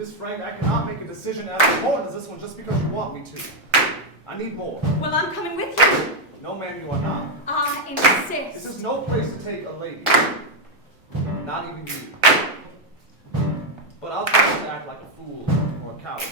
Miss Frank, I cannot make a decision as important as this one just because you want me to. I need more. Well, I'm coming with you. No, ma'am, you are not. I insist. This is no place to take a lady. Not even you. But I'll try to act like a fool or a coward.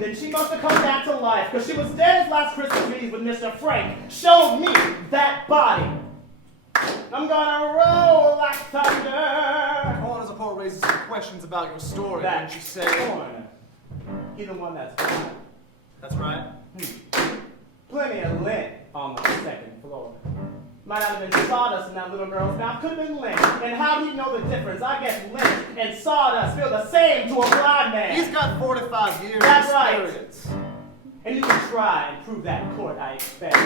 Then she must have come back to life, because she was dead as last Christmas Eve when Mr. Frank showed me that body. I'm gonna roll like thunder. Corn as a poet raises some questions about your story. That didn't you say? Corn. He the one that's gone. That's right. Plenty of lint on the second floor. Might not have been sawdust in that little girl's mouth. Could have been lint. And how'd he know the difference? I guess lint and sawdust feel the same to a blind man. He's got 45 years That's of experience. Right. And you can try and prove that in court, I expect.